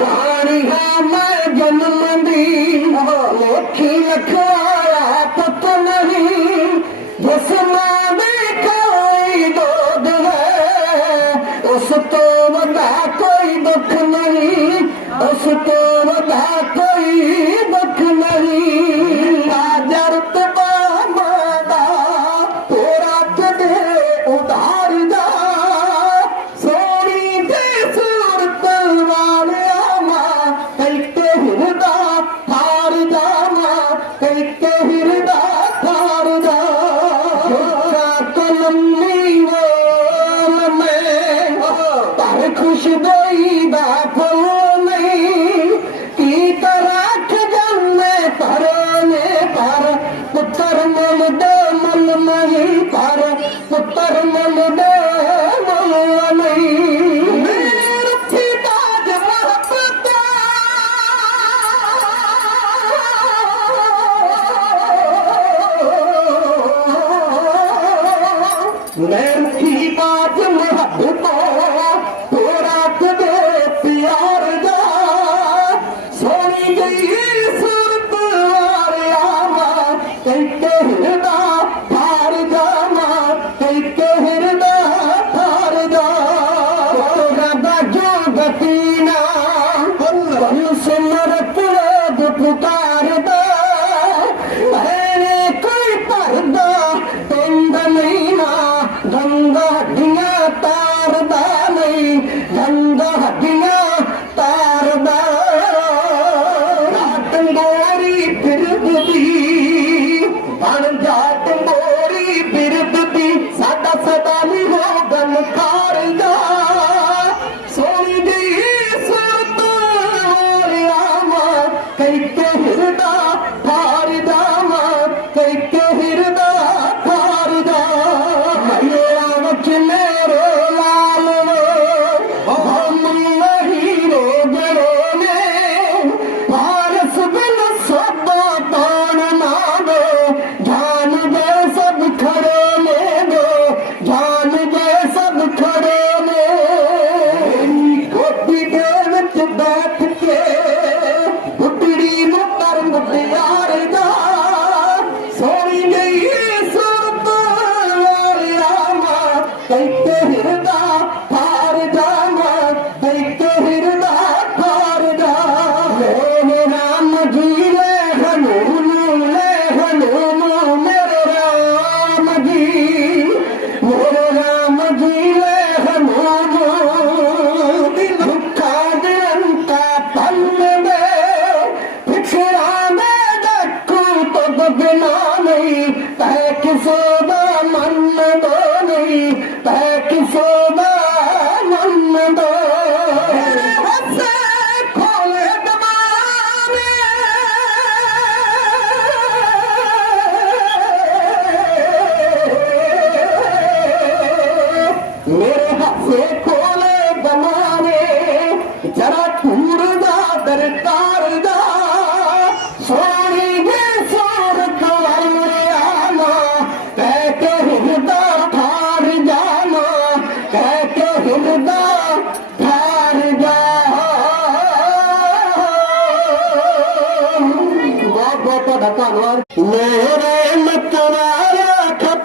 थारणी हा जनमी रख न कोई दुख कोई दुख नी उस হৃদয় বা Listen!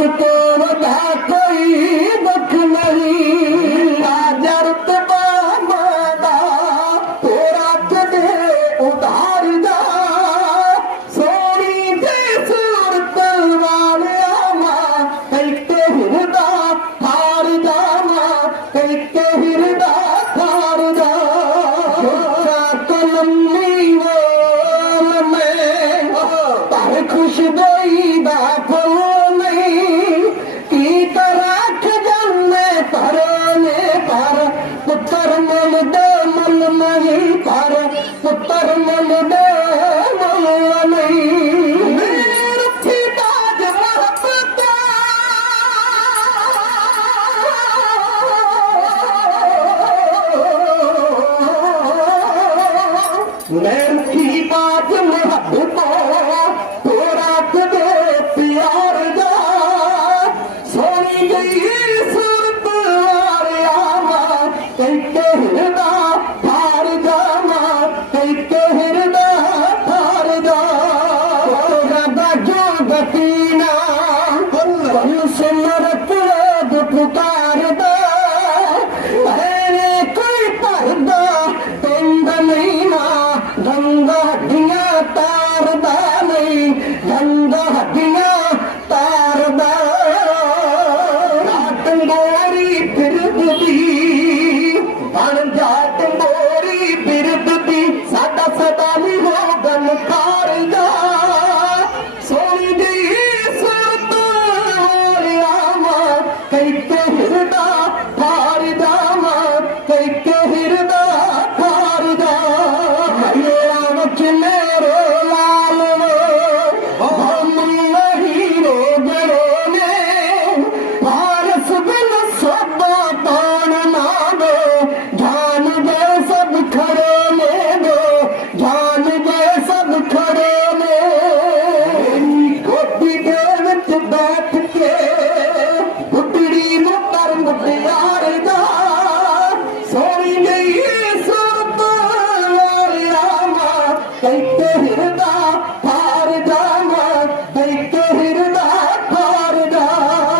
सुतो Thank you.